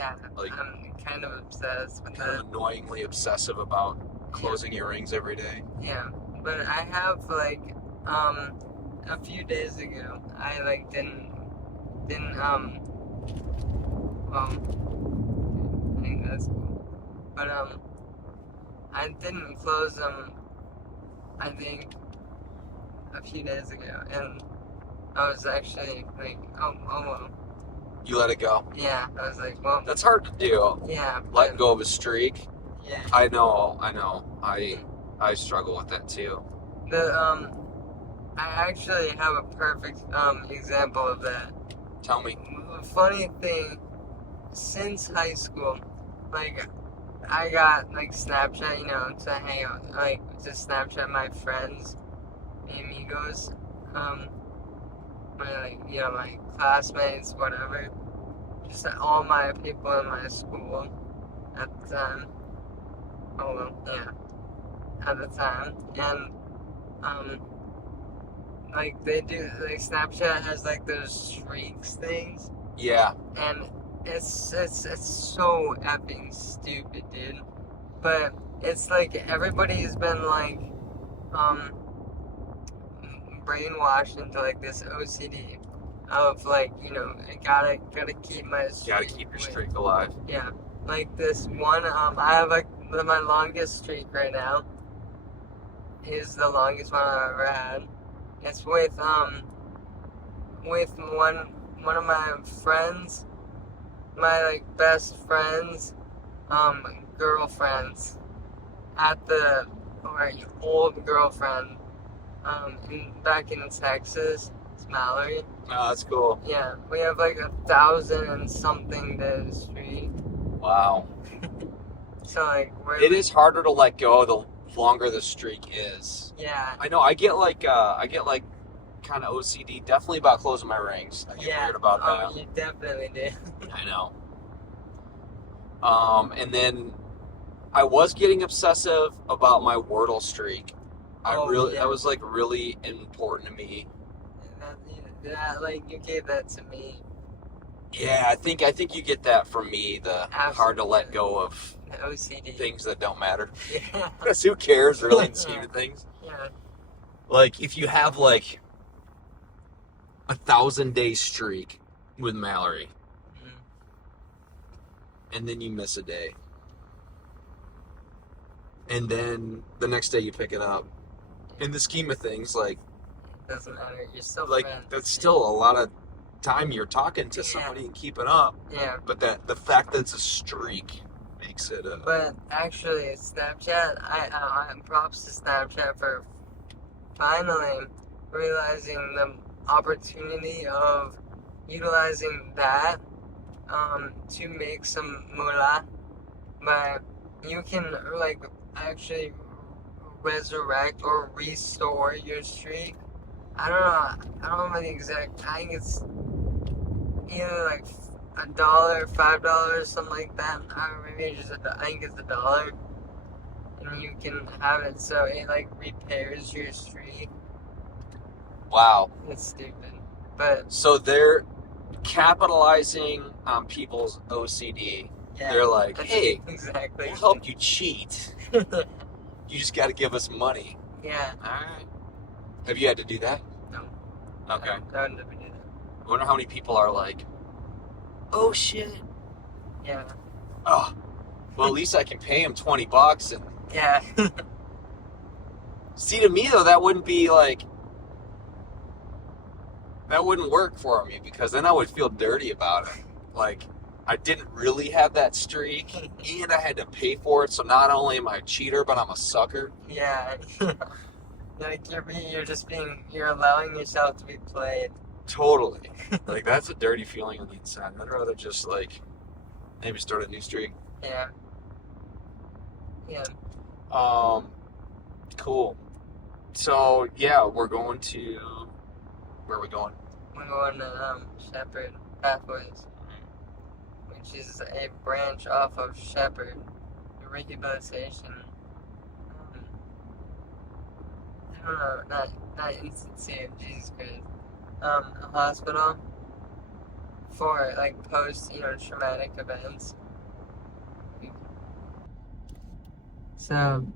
Yeah, Like, I'm kind of obsessed with kind it. of annoyingly obsessive about closing your rings every day. Yeah, but I have like um a few days ago I like didn't I think that's cool. But I didn't close them I think a few days ago and I was actually like oh well. You let it go. Yeah, I was like, well, That's hard to do. yeah, Letting but go of a streak. yeah. I know. I struggle with that too. The I actually have a perfect example of that. Tell me. Funny thing, since high school, like I got like Snapchat, to hang out, like to Snapchat my friends, my amigos, um, my my classmates, whatever, just all my people in my school at the time. Oh well, yeah, at the time, and um, like they do, like Snapchat has like those streaks things, Yeah. and it's so effing stupid, dude. But it's like everybody's been like um brainwashed into like this OCD of like I gotta keep my Gotta streak keep your with streak alive. yeah like this one I have like my longest streak right now is the longest one I've ever had. It's with one of my friends, my like best friends, girlfriends at the or old girlfriend back in Texas. It's Mallory. Oh, that's cool. Yeah, we have like 1,000 and something days streak. Wow. So like It is harder to let go the longer the streak is. yeah, I know. I get like kind of OCD, definitely about closing my rings. I get weird about oh that. you definitely did. I know. And then I was getting obsessive about my Wordle streak. That was like really important to me. That like you gave that to me. Yeah, I think you get that from me, the hard to let go of The OCD. things that don't matter. Yeah. Because who cares really in the scheme of things? Yeah. Like if you have like 1,000 day streak with Mallory, and then you miss a day, and then the next day you pick it up. In the scheme of things, like doesn't matter. You're still like friends. that's still a lot of time you're talking to somebody and keeping up. Yeah. But that the fact that it's a streak makes it. But actually, Snapchat. I'm props to Snapchat for finally realizing the opportunity of utilizing that to make some moolah. But you can like actually resurrect or restore your streak. I don't know. I don't remember the exact. I think it's either like $1, $5, something like that. Maybe just I think it's $1, and you can have it so it like repairs your streak. Wow. It's stupid, but So they're capitalizing on people's OCD. yeah, They're like, hey, exactly. we'll help you cheat. You just got to give us money. Yeah. All right. Have you had to do that? No. Okay. I would never do that. I wonder how many people are like, oh shit. Yeah. Oh, well, at least I can pay him $20 and. Yeah. See, to me though, that wouldn't be like. That wouldn't work for me because then I would feel dirty about it. Like, I didn't really have that streak and I had to pay for it. So not only am I a cheater, but I'm a sucker. Yeah. Like you're allowing yourself to be played. Totally. Like, that's a dirty feeling on the inside. I'd rather just, like, maybe start a new streak. Yeah. Yeah. Cool. So, yeah, we're going to... Where are we going? We're going to Shepherd Pathways, which is a branch off of Shepherd Rehabilitation. I don't know, not Institute, Jesus Christ. A hospital for like post traumatic events. So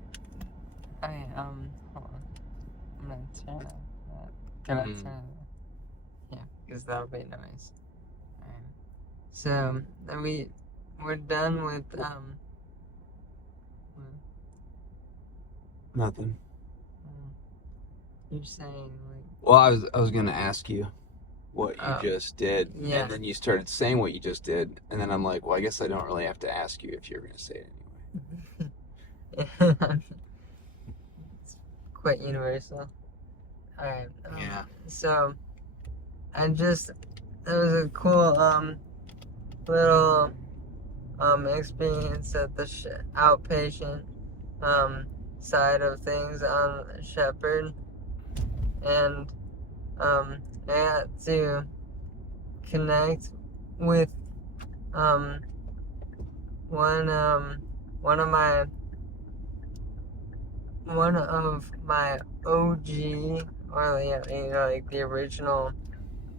hold on. I'm gonna turn off that. Can I turn it off? Yeah, because that'll be nice. Alright. So then we're done with Nothing. you're saying like Well, I was gonna ask you what you just did, yeah. and then you started saying what you just did, and then I'm like, well, I guess I don't really have to ask you if you're gonna say it anyway. It's quite universal. Alright. Yeah. So it was a cool little experience at the outpatient side of things on Shepherd, and I had to connect with one of my OG, or like the original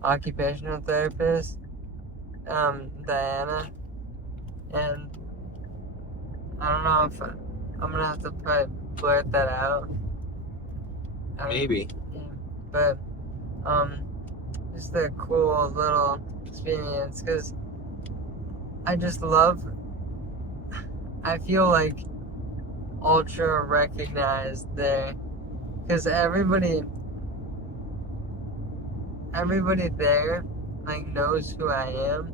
occupational therapist, Diana, and I don't know if I'm gonna have to probably blurt that out. Maybe. Yeah, but just a cool little experience, because I feel like ultra recognized there, because everybody there like knows who I am.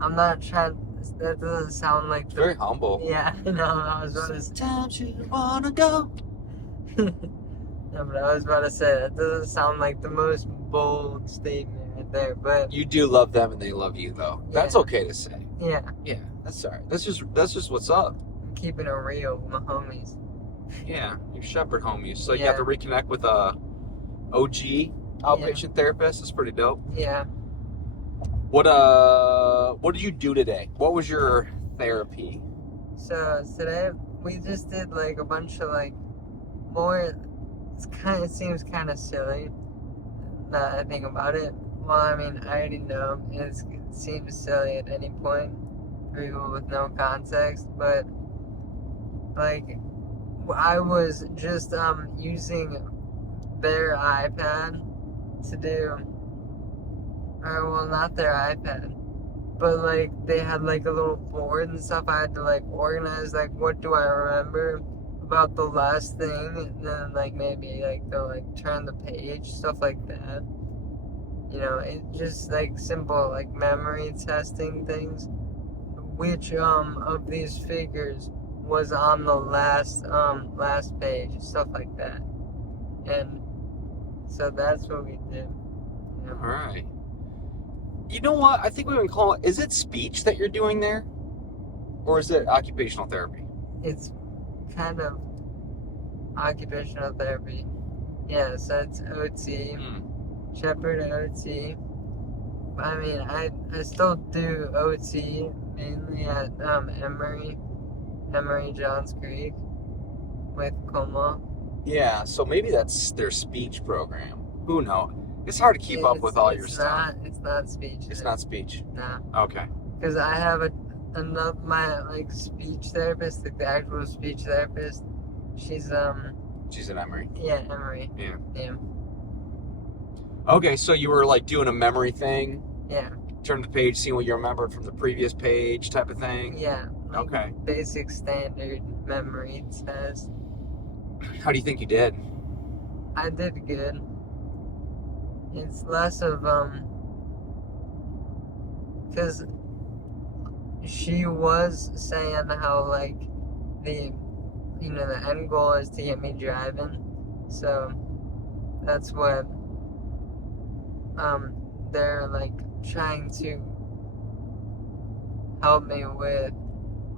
I'm not trying. That doesn't sound like Very humble. Yeah, no, I was about to. Sometimes you wanna go. No, but I was about to say that doesn't sound like the most bold statement right there, but You do love them and they love you, though. That's okay to say. yeah, Yeah, that's all right. That's just what's up. I'm keeping it real with my homies. Yeah, your shepherd homies. So you Yeah. have to reconnect with a OG outpatient therapist. That's pretty dope. Yeah. What did you do today? What was your therapy? So today we just did like a bunch of like more. It seems kind of silly. Now that I think about it. Well, I mean, I already know it seems silly at any point for people with no context, but like I was just using their iPad to do, or well, not their iPad, but like they had like a little board and stuff. I had to like organize like what do I remember about the last thing, and then like maybe like they'll like turn the page, stuff like that. It just like simple like memory testing things. Which of these figures was on the last page, stuff like that. And so that's what we did. All right. You know what? I think we would call it. Is it speech that you're doing there, or is it occupational therapy? It's kind of occupational therapy. Yeah, so it's OT, Shepherd OT. I mean, I still do OT mainly at Emory Johns Creek with Como. Yeah, so maybe that's their speech program. Who knows? It's hard to keep up with all your stuff. It's not speech. It's not speech. No. Okay. Because I have another my like speech therapist, like the actual speech therapist. She's an Emory. Yeah, Emory. Yeah. Yeah. Okay, so you were like doing a memory thing. Yeah. Turn the page, seeing what you remembered from the previous page, type of thing. Yeah. Like okay. Basic standard memory test. How do you think you did? I did good. It's less of because she was saying how like the end goal is to get me driving, so that's what they're like trying to help me with,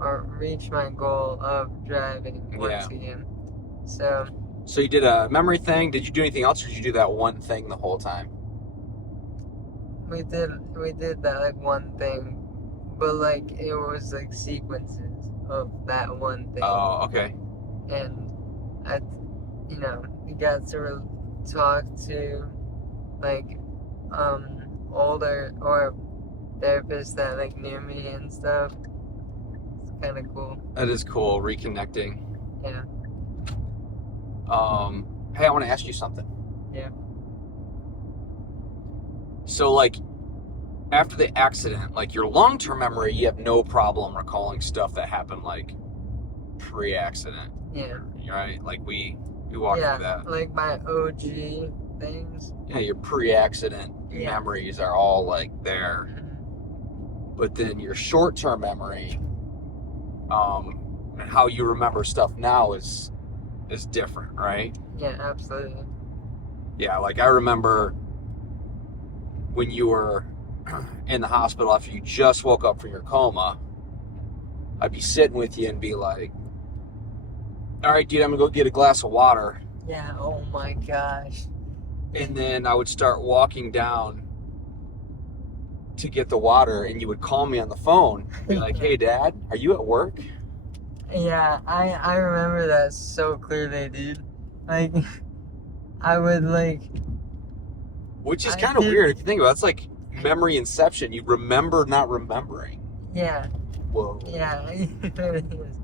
or reach my goal of driving once again. So you did a memory thing. Did you do anything else, or did you do that one thing the whole time? we did that like one thing, but like it was like sequences of that one thing. Oh, okay. And I we got to talk to like older or therapists that like knew me and stuff. It's kind of cool. That is cool, reconnecting. Yeah. Hey, I want to ask you something. Yeah. So, like, after the accident, like your long-term memory, you have no problem recalling stuff that happened, like, pre-accident. Yeah. Right? Like, we walked through that. Like my OG things. Yeah, your pre-accident Yeah. memories are all, like, there. Mhm. But then your short-term memory, and how you remember stuff now is different, right? Yeah, absolutely. Yeah, like I remember when you were in the hospital after you just woke up from your coma, I'd be sitting with you and be like, all right, dude, I'm gonna go get a glass of water. Yeah, oh my gosh. And then I would start walking down to get the water, and you would call me on the phone, be like, hey, Dad, are you at work? Yeah, I remember that so clearly, dude. Like, I would like. Which is kind of weird if you think about it. It's like memory inception. You remember not remembering. Yeah. Whoa. Yeah, it is.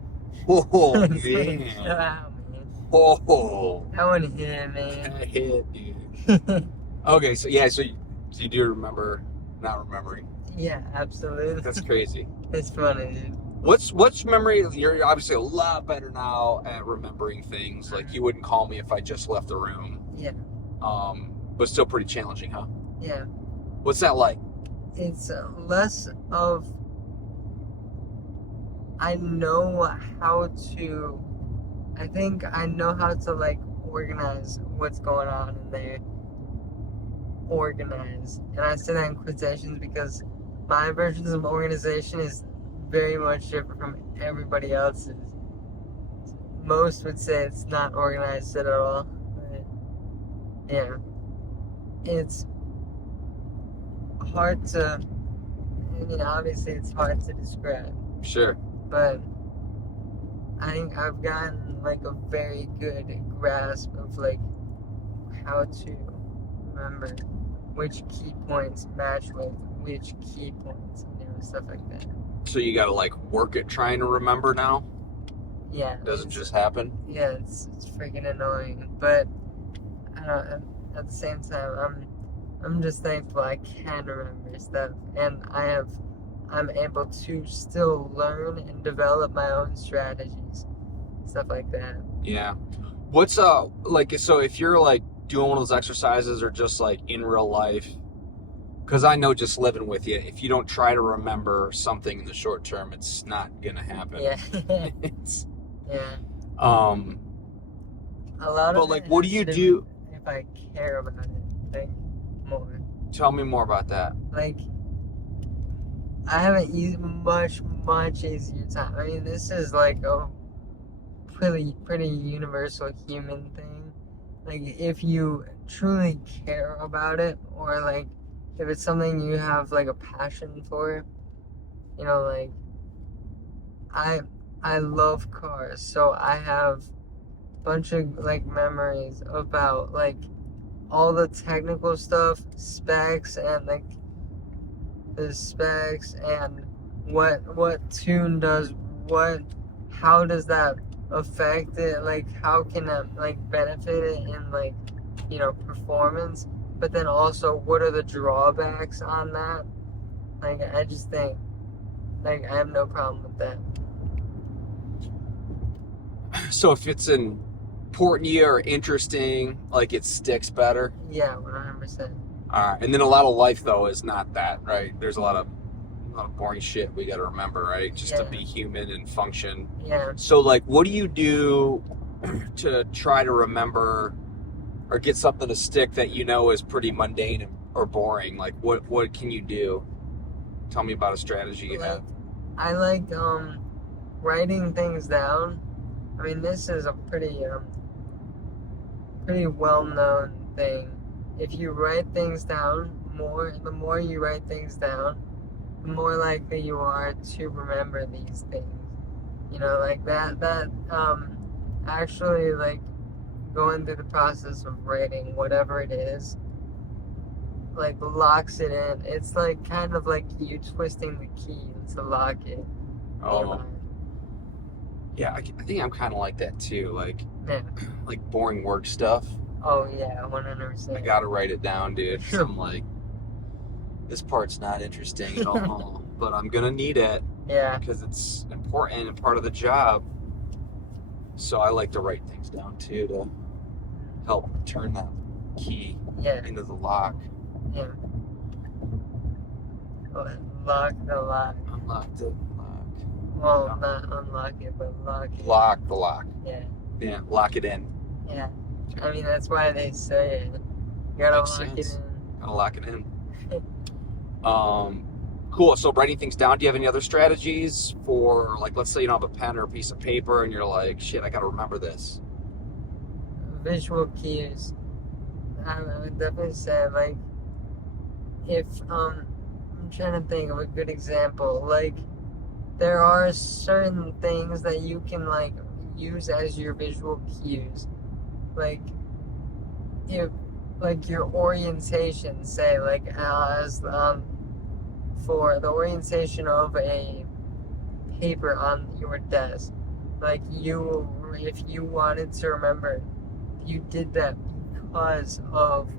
Whoa, It's like, man. chill out, man. Whoa. That one hit, man. That hit, dude. Okay, so you do remember not remembering. Yeah, absolutely. That's crazy. It's funny, dude. What's memory? You're obviously a lot better now at remembering things. Like you wouldn't call me if I just left the room. Yeah. But still pretty challenging, huh? Yeah. What's that like? It's less of I know how to. I think I know how to like organize what's going on in there. Organize, and I say that in quotations because my versions of organization is very much different from everybody else's. Most would say it's not organized at all. But yeah, it's hard to. I mean, obviously, it's hard to describe. Sure. But I think I've gotten like a very good grasp of like how to remember which key points match with which key points, stuff like that. So you gotta like work at trying to remember now? Yeah. It doesn't just happen? Yeah, it's freaking annoying. But I don't at the same time I'm just thankful I can remember stuff and I'm able to still learn and develop my own strategies. Stuff like that. Yeah. What's like so if you're like doing one of those exercises or just like in real life, because I know just living with you, if you don't try to remember something in the short term, it's not gonna happen. Yeah. It's Yeah. a lot of But like it what do has you to do? if I care about it, like more. Tell me more about that. Like I have a much easier time. I mean, this is like a pretty universal human thing. Like if you truly care about it, or like if it's something you have like a passion for, like I love cars, so I have a bunch of like memories about like all the technical stuff, specs, and like the specs and what tune does what, how does that affect it, like how can it like benefit it in like performance, but then also what are the drawbacks on that. Like I just think like I have no problem with that. So if it's important to you or interesting, like it sticks better. Yeah, 100%. All right, and then a lot of life though is not that, right? There's a lot of boring shit we got to remember, right? Just to be human and function. Yeah. So like, what do you do to try to remember or get something to stick that is pretty mundane or boring? Like, what can you do? Tell me about a strategy you have. I like writing things down. I mean, this is a pretty well-known thing. If you write things down the more you write things down, the more likely you are to remember these things. Like that actually like going through the process of writing whatever it is, like locks it in. It's like kind of like you twisting the key to lock it. Oh, yeah. I think I'm kind of like that too. Like, Yeah. like boring work stuff. Oh yeah, 100%. I gotta write it down, dude. 'Cause I'm like, this part's not interesting at all, but I'm gonna need it Yeah. because it's important and part of the job. So I like to write things down too to help turn that key Yeah. into the lock. Yeah. Lock the lock. Unlock the lock. Well, Yeah. not unlock it, but lock it. Lock the lock. Yeah. Yeah, lock it in. Yeah. I mean, that's why they say it. You gotta Makes lock sense. it in. Gotta lock it in. Cool. So writing things down. Do you have any other strategies for, like, let's say you don't have a pen or a piece of paper, and you're like, shit, I gotta remember this. Visual cues. I would definitely say, like, if, I'm trying to think of a good example. Like, there are certain things that you can, like, use as your visual cues. Like, if, like, your orientation, say, like, as, for the orientation of a paper on your desk. Like, if you wanted to remember, you did that because of,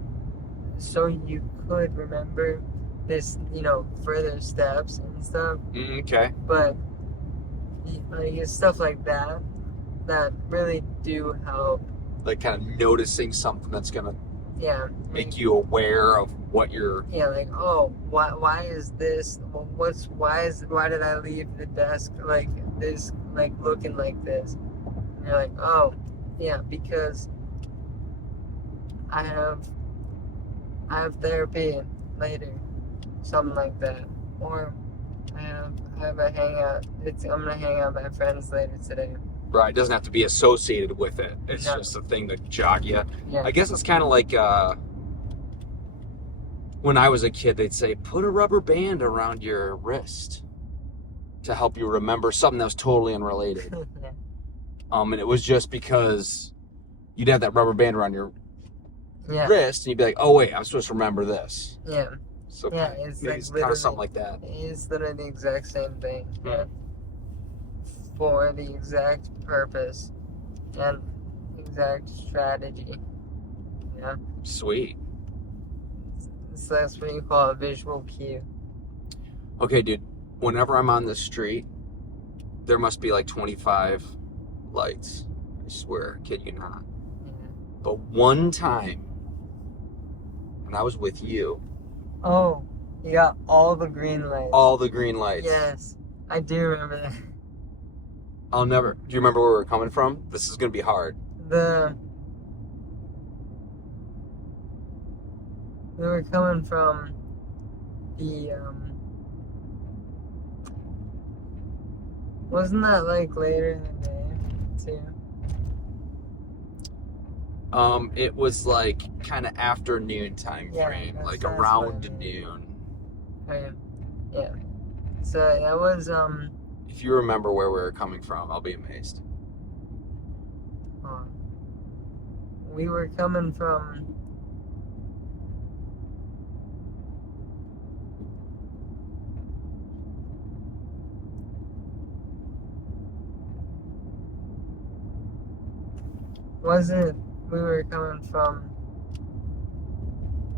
so you could remember this, further steps and stuff. Okay. But, like, stuff like that really do help. Like, kind of noticing something that's gonna Yeah. make you aware of what you're. Yeah, like, oh, why is this? Why did I leave the desk like this, like looking like this? And you're like, oh, yeah, because I have therapy later, something like that, or I have a hangout. I'm gonna hang out with my friends later today. Right. It doesn't have to be associated with it. It's No. just a thing to jog you. Yeah. I guess it's kind of like when I was a kid, they'd say, put a rubber band around your wrist to help you remember something that was totally unrelated. Yeah. And it was just because you'd have that rubber band around your Yeah. wrist, and you'd be like, oh, wait, I'm supposed to remember this. Yeah. So Yeah, maybe it's it's like kind of something literally- like that. It's literally the exact same thing. Hmm. Yeah. For the exact purpose and exact strategy. Yeah. Sweet. So that's what you call a visual cue. Okay, dude, whenever I'm on the street, there must be like 25 lights. I swear, kid you not. Yeah. But one time, when I was with you, Oh, you got all the green lights. all the green lights. Yes, I do remember that. I'll never. Do you remember where we're coming from? This is gonna be hard. We were coming from the wasn't that like later in the day too? It was like kind of afternoon time Yeah, frame, that's- like that's around what I mean. noon. Okay. Yeah. So that was If you remember where we were coming from, I'll be amazed. we were coming from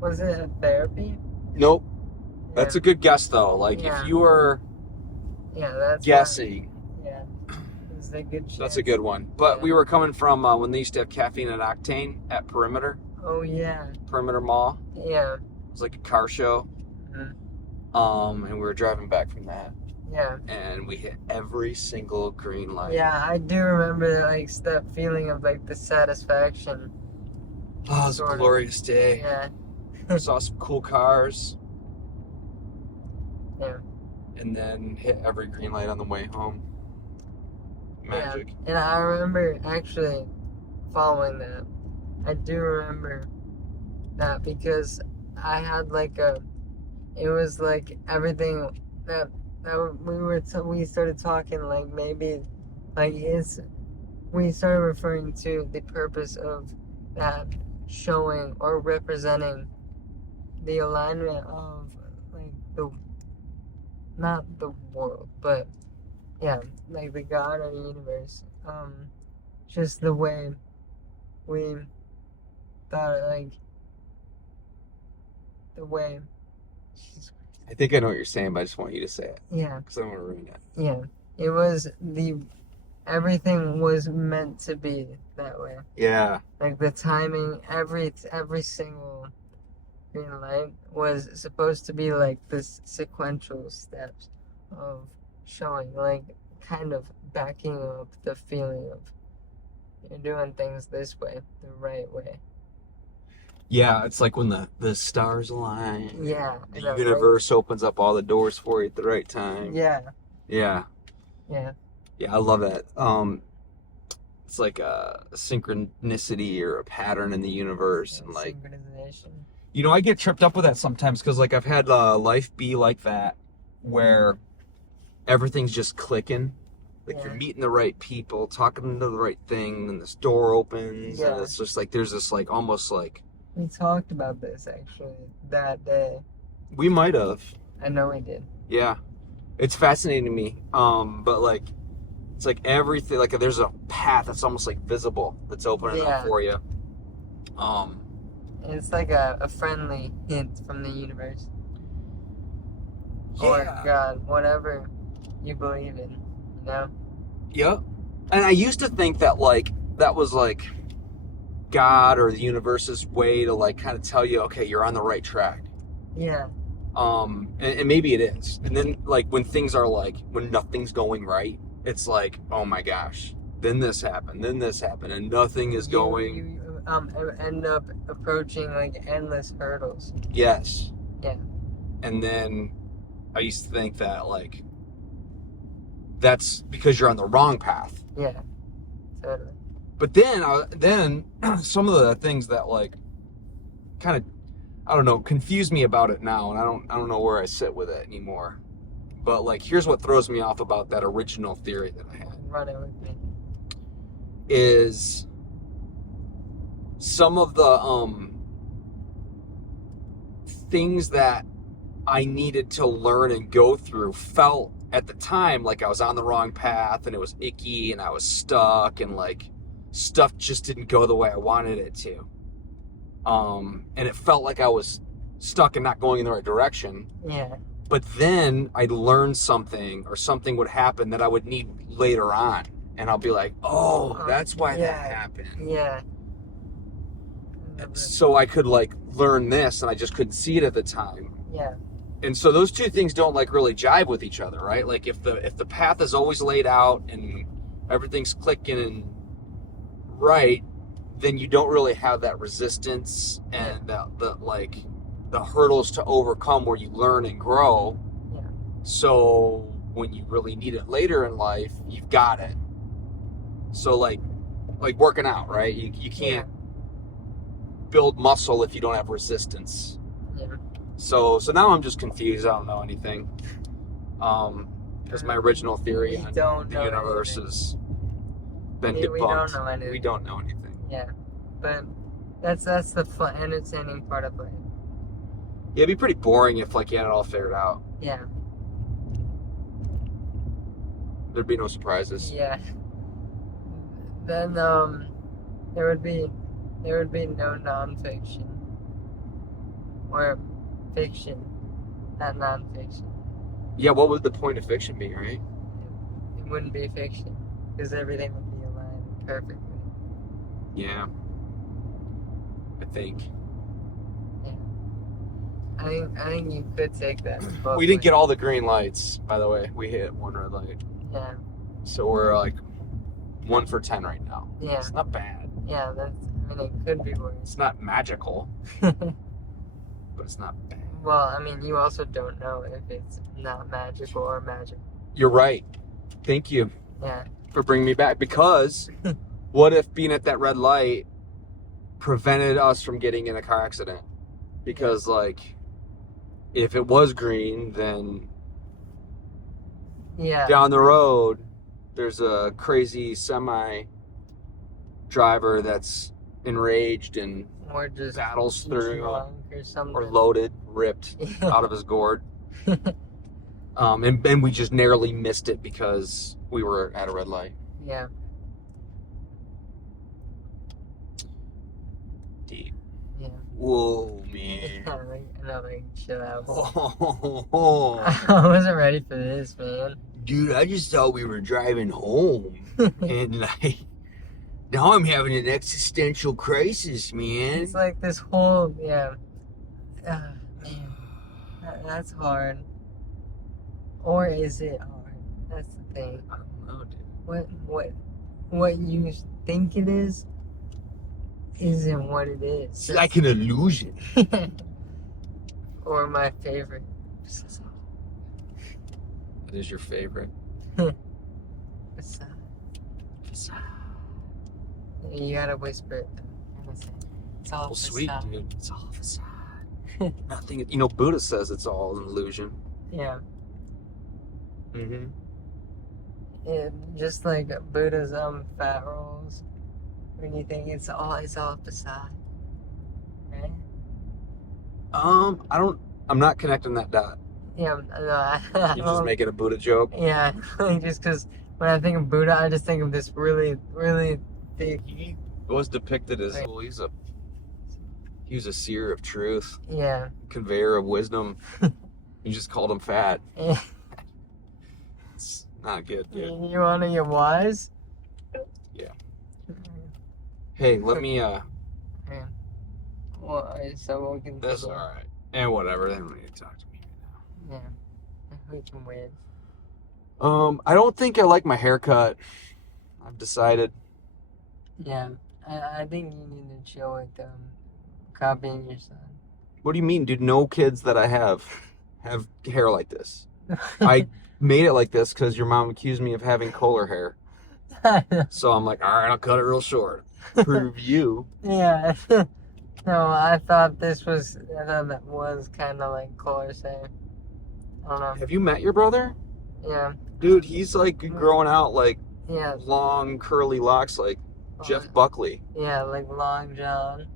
was it a therapy? Nope. That's Yeah. a good guess though. Like Yeah. if you were Yeah, that's guessing, yeah. It's a good chance. that's a good one. But Yeah. we were coming from when they used to have caffeine and octane at Perimeter Oh yeah. Mall. Yeah. It was like a car show. Mhm. And we were driving back from that, Yeah. and we hit every single green light. Yeah, I do remember like that feeling of like the satisfaction. Oh, it was a Sort of. glorious day. Yeah. Saw some cool cars. Yeah. And then hit every green light on the way home. Magic. Yeah. And I remember actually following that. I do remember that because I had like it was like everything that we started talking like maybe like we started referring to the purpose of that showing or representing the alignment of like the not the world, but yeah, like the God or the universe. Just the way we thought, like the way. I think I know what you're saying, but I just want you to say it Yeah, because I don't want to ruin it. yeah. It was everything was meant to be that way. Yeah. Like the timing, every single green light was supposed to be like this sequential steps of showing, like kind of backing up the feeling of you're doing things this way, the right way. Yeah, it's like when the stars align. Yeah. The universe opens up all the doors for you at the right time. Yeah. Yeah. Yeah. Yeah, I love that. It's like a synchronicity or a pattern in the universe, and like, synchronization. you know, I get tripped up with that sometimes because like I've had life be like that, where everything's just clicking. Like you're meeting the right people, talking to the right thing, and this door opens, and it's just like there's this like almost like. We talked about this actually that day. We might have. I know we did. Yeah, it's fascinating to me. But like, it's like everything. Like there's a path that's almost like visible that's opening up for you. It's like a friendly hint from the universe. Or God, whatever you believe in, you know? Yep. And I used to think that like that was like God or the universe's way to like kind of tell you, okay, you're on the right track. Yeah. And maybe it is. And then like when things are like when nothing's going right, it's like, oh my gosh, then this happened, and nothing is going. You end up approaching like endless hurdles. Yes. Yeah. And then I used to think that like that's because you're on the wrong path. Yeah. Totally. But then some of the things that like kind of, I don't know, confuse me about it now, and I don't know where I sit with it anymore. But like here's what throws me off about that original theory that I had. Run it with me. Is some of the things that I needed to learn and go through felt at the time like I was on the wrong path, and it was icky, and I was stuck, and like stuff just didn't go the way I wanted it to. And it felt like I was stuck and not going in the right direction. Yeah. But then I'd learn something, or something would happen that I would need later on, and I'll be like, oh, that's why that happened. Yeah. So I could like learn this, and I just couldn't see it at the time. Yeah. And so those two things don't like really jive with each other, right? Like if the path is always laid out and everything's clicking and right, then you don't really have that resistance and the hurdles to overcome where you learn and grow. Yeah. So when you really need it later in life, you've got it. So like working out, right? You can't build muscle if you don't have resistance. Yeah. So now I'm just confused. I don't know anything. Because my original theory on the universe has been debunked. We don't know anything. We don't know anything. Yeah, but that's the fun, entertaining part of life. Yeah, it'd be pretty boring if like you had it all figured out. Yeah. There'd be no surprises. Yeah. Then there would be no nonfiction or fiction, not nonfiction. Yeah, what would the point of fiction be, right? It wouldn't be fiction because everything would be aligned perfectly. Yeah. I think. Yeah. I think you could take that. We didn't get all the green lights, by the way. We hit one red light. Yeah. So we're like 1 for 10 right now. Yeah. It's not bad. Yeah, it could be worse. It's not magical, but it's not bad. Well, I mean, you also don't know if it's not magical or magical. You're right. Thank you. Yeah. For bringing me back, because what if being at that red light prevented us from getting in a car accident? Because like if it was green, then down the road there's a crazy semi driver that's enraged and or just battles through, drunk or something. or loaded, ripped out of his gourd. And we just narrowly missed it because we were at a red light. Yeah. Deep. Yeah. Whoa, man. Like, chill out. Oh, I wasn't ready for this, man. dude, I just thought we were driving home. And, like, now I'm having an existential crisis, man. It's like this whole, yeah. Man. That's hard. Or is it hard? That's the thing. I don't know, dude. What you think it is isn't what it is. It's like an illusion. Or my favorite. That is your favorite. Facade. You gotta whisper it. It's all Well, sweet, facade. dude. It's all facade. Nothing. You know, Buddha says it's all an illusion. Yeah. Mm-hmm. Just like Buddha's fat rolls. When you think it's all facade. Right? I'm not connecting that dot. Yeah, no, You're just making a Buddha joke. Yeah, just because when I think of Buddha, I just think of this really, really thick. He was depicted as, well, he was a seer of truth, Yeah. conveyor of wisdom. You just called him fat. Yeah. It's not good, dude. You want to get wise? Yeah. Hey, let me, Yeah. Well, so we can. that's alright. And whatever, they don't need to talk to me right Yeah. We can win. now. I don't think I like my haircut. I've decided. Yeah. I think you need to chill with copying your son. What do you mean, dude? No kids that I have hair like this. I made it like this because your mom accused me of having Kohler hair. So I'm like, all right, I'll cut it real short. Prove you. Yeah. No, I thought that was kind of like Kohler's hair. I don't know. Have you met your brother? Yeah. Dude, he's like growing out like Yeah. long curly locks like Jeff Buckley. Yeah, like Long John.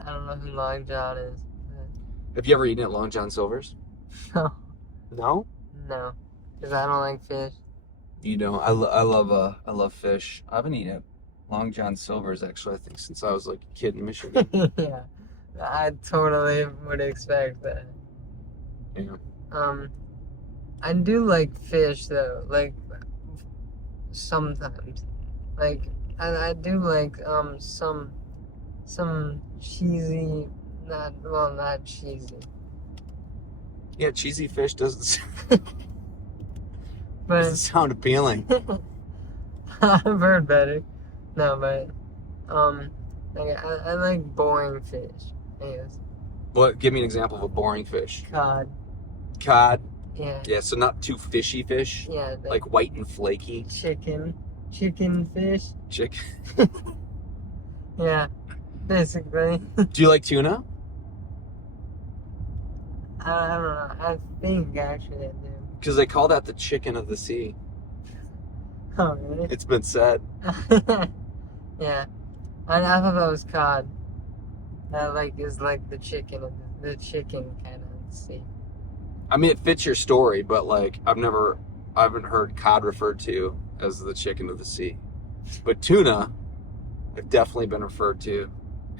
I don't know who Long John is. Have you ever eaten at Long John Silver's? No. No? No. Because I don't like fish. You know, I love fish. I haven't eaten at Long John Silver's actually, I think, since I was like a kid in Michigan. Yeah. I totally would expect that. Yeah. I do like fish though. Like sometimes. Like I do like some cheesy not cheesy. Yeah, cheesy fish doesn't But sound appealing. I've heard better. No, but like I like boring fish. Anyways, What? Give me an example of a boring fish. cod. Cod. Yeah. Yeah, so not too fishy fish. Yeah. Like white and flaky. chicken fish. Chick. Yeah. Basically. Do you like tuna? I don't know. I think actually I do. Because they call that the chicken of the sea. Oh really? It's been said. Yeah. I thought that was cod. That is like the chicken kind of sea. I mean, it fits your story, but like I haven't heard cod referred to as the chicken of the sea. But tuna, I've definitely been referred to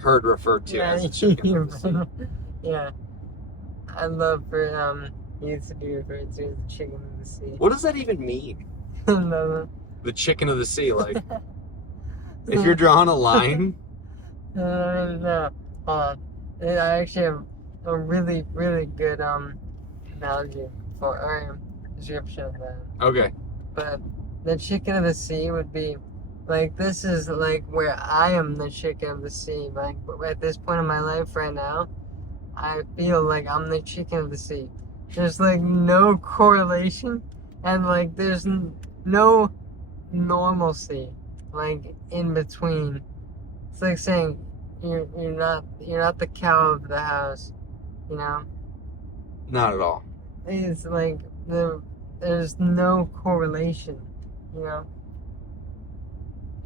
as the chicken of the sea. Yeah. I'd love for you to be referred to as the chicken of the sea. What does that even mean? No. The chicken of the sea, like if you're drawing a line. No. Hold on. I actually have a really, really good analogy or description of that. Okay. But the chicken of the sea would be like, this is like where I am the chicken of the sea. Like at this point in my life right now, I feel like I'm the chicken of the sea. There's like no correlation, and like there's no normalcy like in between. It's like saying you're not the cow of the house, you know? Not at all. It's like there's no correlation, you know?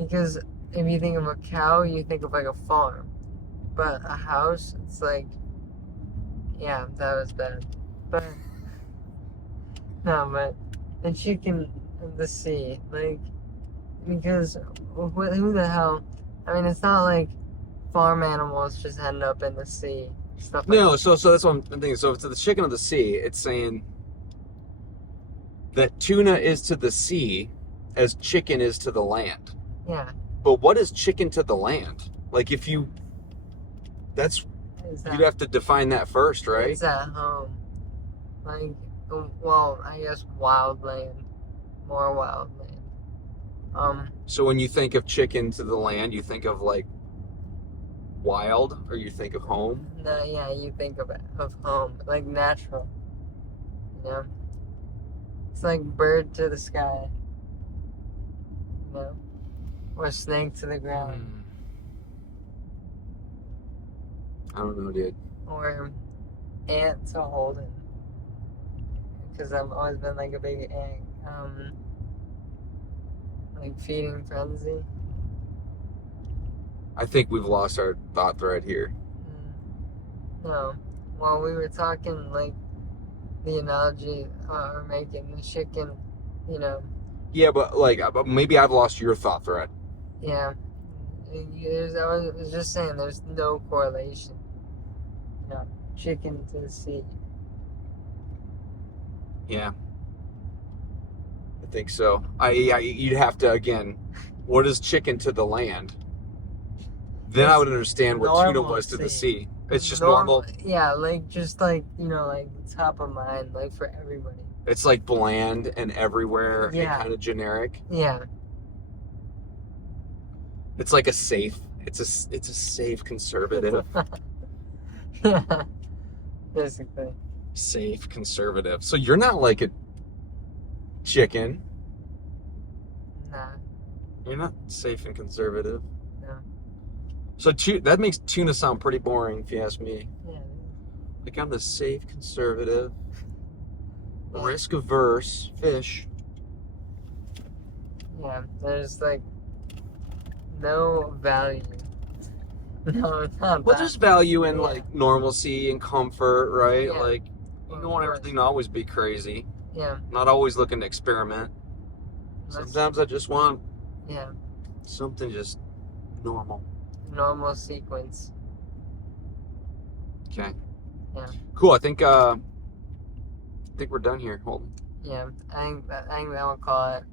Because if you think of a cow, you think of like a farm. But a house, it's like, yeah, that was bad. But, no, but the chicken of the sea, like, because who the hell, I mean, it's not like farm animals just end up in the sea. Stuff like No, so that's what I'm thinking. So to the chicken of the sea, it's saying that tuna is to the sea as chicken is to the land. yeah. But what is chicken to the land? Like if you, that's, That, you'd have to define that first, right? it's at home. Like, well, I guess wild land. More wild land. So when you think of chicken to the land, you think of like wild, or you think of home? No, yeah, you think of home, like natural. You know? It's like bird to the sky. You know? Or snake to the ground. I don't know, dude. Or ant to Holden. Because I've always been like a big ant. Like feeding frenzy. I think we've lost our thought thread here. No. Well, we were talking like the analogy or making the chicken, you know. Yeah, but like maybe I've lost your thought thread. Yeah. I was just saying there's no correlation. You know, chicken to the sea. Yeah, I think so. You'd have to again. What is chicken to the land? Then I would understand what tuna was to the sea. It's just normal. Yeah, like just like like top of mind, like for everybody. It's like bland and everywhere and kind of generic. Yeah. It's like a safe. It's a safe conservative. Yeah. Basically. Safe conservative. So you're not like a chicken. Nah. You're not safe and conservative. No. So that makes tuna sound pretty boring, if you ask me. Yeah. Like I'm the safe conservative, risk averse fish. Yeah. There's like no value. No, it's not. Well, there's value in like normalcy and comfort, right? Yeah. Like you don't want everything to always be crazy. Yeah. Not always looking to experiment. Sometimes I just want something just normal. Normal sequence. Okay. Yeah. Cool. I think we're done here. Hold on. Yeah. I think that we'll call it.